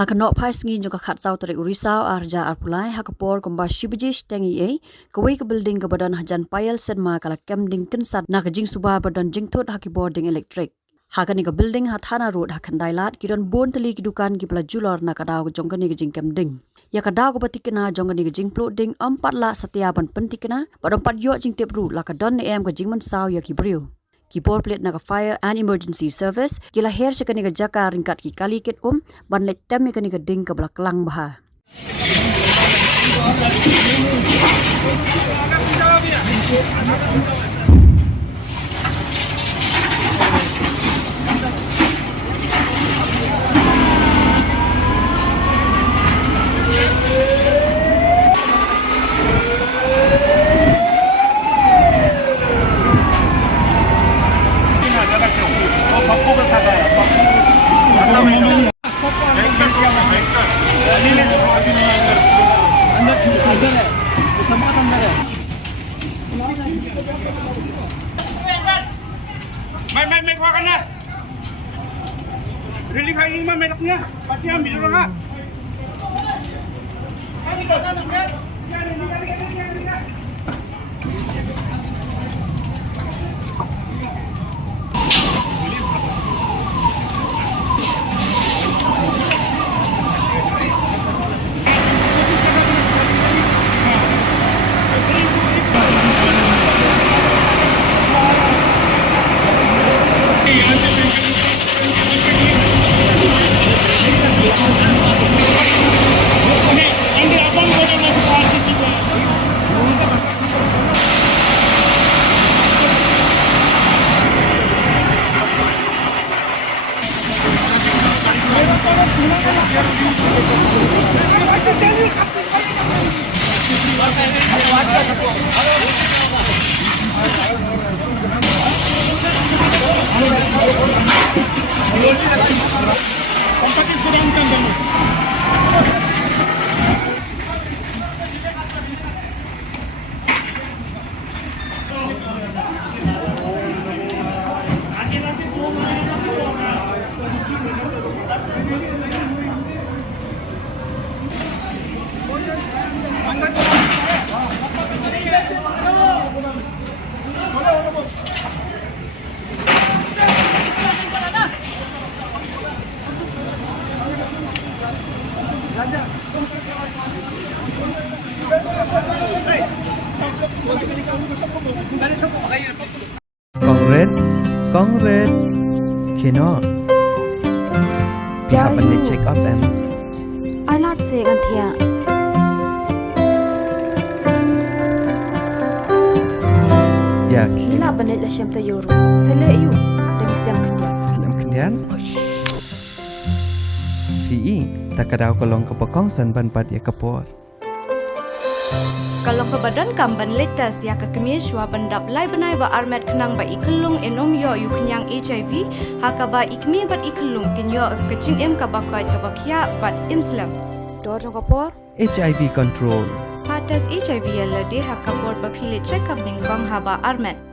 Hakanok pais ngi joka khat sau tarik urisau arja arpulai hakapor komba shibijish tengi kawai ke building ke badan hajan payal senma kala kem ding kensat na ke jing suba badan jing thot haki boarding electric. Hakani ke building hathana road hakan dailat kidon bon teli kidukan ki pela julor na kadau ke jongkani ke jing kem ding. Ya kadau ke batikena jongkani ke jing ploding 4 la setiaban pentikena badon 4 yo jing tip ru la kadon em ke jing mensau ya ki brio. Keyboard plate naga fire and emergency service kila her sekani ke jaka ringkat ki kali kit ban let tem kani ke ding ke belak lang baha. May kuha ka na. Really kainin mo, may niya. Pati ang bilo nga. Congrats, Kino. We have a check up and I not say gantia. ya Ila banet la syam tayuru. Sele yu dengan siam kendian. Selam kendian. Ti takadaw kolong kapakong san ban pat ya kapor. Kalau ke badan kamban letas ya ke kemiswa bendap lai benai ba armet kenang ba ikelung enom yo yu kenyang HIV haka ba ikmi bat ikelung kenyo kecing em ka bakai ka bakya bat imslam Dor jong kapor. HIV control. patas HIV ya lade haka bor ba phile check up ning bang haba armet